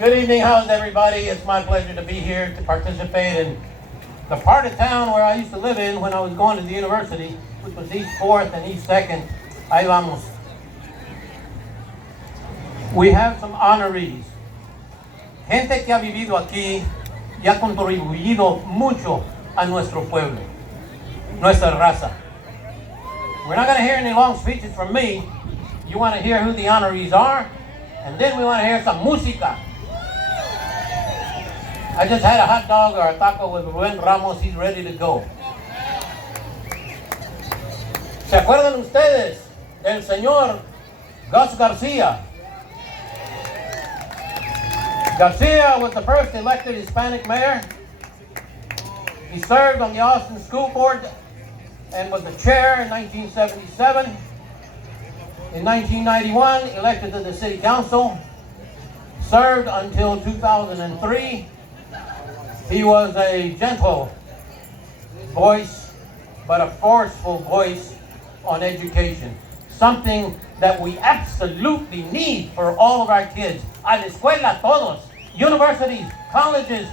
Good evening, how's everybody? It's my pleasure to be here to participate in the part of town where I used to live in when I was going to the university, which was East 4th and East 2nd. Ahí vamos. We have some honorees. Gente que ha vivido aquí y ha contribuido mucho a nuestro pueblo, nuestra raza. We're not going to hear any long speeches from me. You want to hear who the honorees are, and then we want to hear some música. I just had a hot dog or a taco with Rubén Ramos. He's ready to go. ¿Se acuerdan ustedes del señor Gus Garcia? Garcia was the first elected Hispanic mayor. He served on the Austin School Board and was the chair in 1977. In 1991, elected to the City Council. Served until 2003. He was a gentle voice, but a forceful voice on education. Something that we absolutely need for all of our kids. A la escuela, todos. Universities, colleges.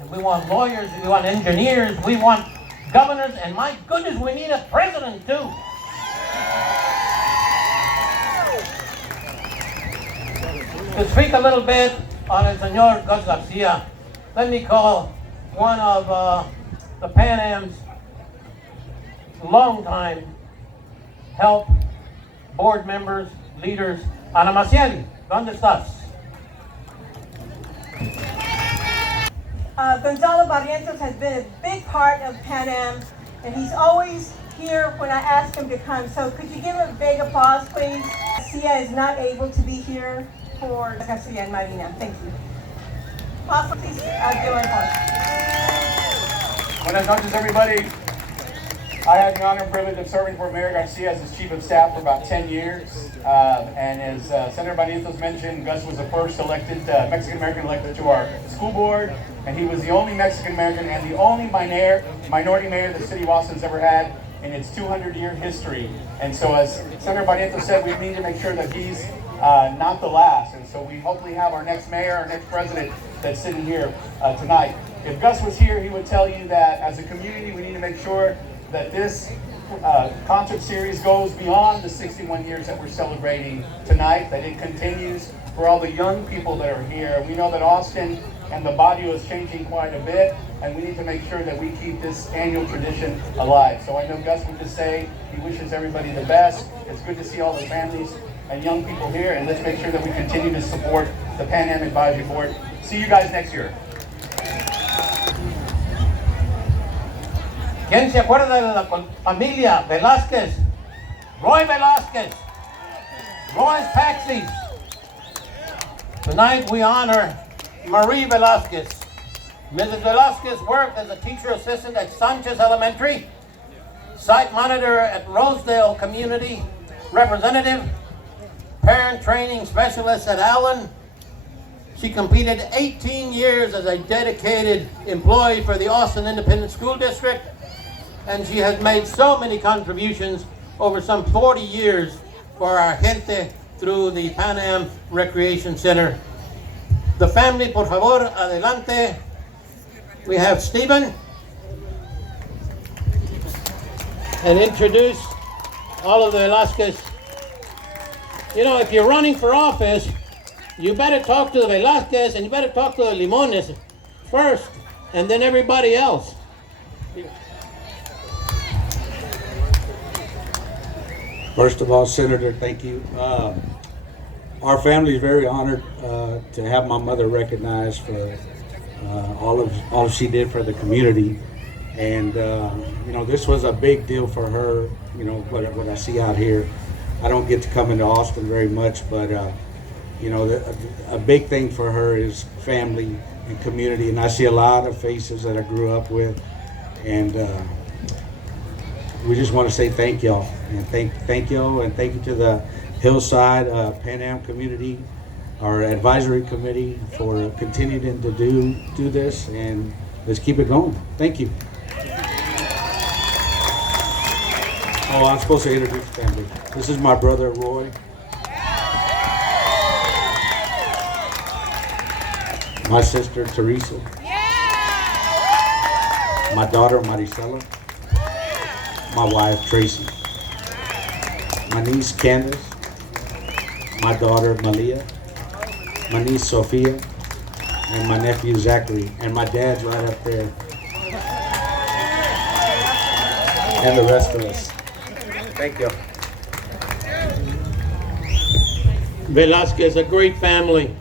And we want lawyers, we want engineers, we want governors, and my goodness, we need a president too. To speak a little bit on el señor Gus Garcia, let me call one of the Pan Am's longtime help, board members, leaders. Ana Maciel, ¿dónde estás? Gonzalo Barrientos has been a big part of Pan Am, and he's always here when I ask him to come. So could you give him a big applause, please? Garcia is not able to be here for Garcia and Marina. Thank you. Awesome. Please give an applause. Buenas noches, everybody. I had the honor and privilege of serving for Mayor Garcia as his chief of staff for about 10 years. And as Senator Barrientos mentioned, Gus was the first elected Mexican-American elected to our school board. And he was the only Mexican-American and the only minority mayor the city of Austin's ever had in its 200-year history. And so as Senator Barrientos said, we need to make sure that he's not the last. And so we hopefully have our next mayor, our next president that's sitting here tonight. If Gus was here, he would tell you that as a community, we need to make sure that this concert series goes beyond the 61 years that we're celebrating tonight, that it continues for all the young people that are here. We know that Austin and the barrio is changing quite a bit, and we need to make sure that we keep this annual tradition alive. So I know Gus would just say he wishes everybody the best. It's good to see all the families and young people here, and let's make sure that we continue to support the Pan Am Advisory Board. See you guys next year. ¿Quién se acuerda de la familia Velasquez? Roy Velasquez. Roy's Paxies. Tonight we honor Marie Velasquez. Mrs. Velasquez worked as a teacher assistant at Sanchez Elementary, site monitor at Rosedale Community, representative, parent training specialist at Allen. She completed 18 years as a dedicated employee for the Austin Independent School District, and she has made so many contributions over some 40 years for our gente through the Pan Am Recreation Center. The family, por favor, adelante. We have Stephen. And introduce all of the Velasquez. You know, if you're running for office, you better talk to the Velasquez and you better talk to the Limones first, and then everybody else. First of all, Senator, thank you. Our family is very honored to have my mother recognized for all she did for the community. And, you know, this was a big deal for her, you know, what I see out here. I don't get to come into Austin very much, but, you know, a big thing for her is family and community. And I see a lot of faces that I grew up with. And we just want to say thank y'all. And thank y'all, and thank you to the Hillside Pan Am community, our advisory committee, for continuing to do this, and let's keep it going. Thank you. Oh, I'm supposed to introduce the family. This is my brother, Roy. my sister Teresa, my daughter Maricela, my wife Tracy, my niece Candace, my daughter Malia, my niece Sophia, and my nephew Zachary, and my dad's right up there, and the rest of us. Thank you. Velasquez, a great family.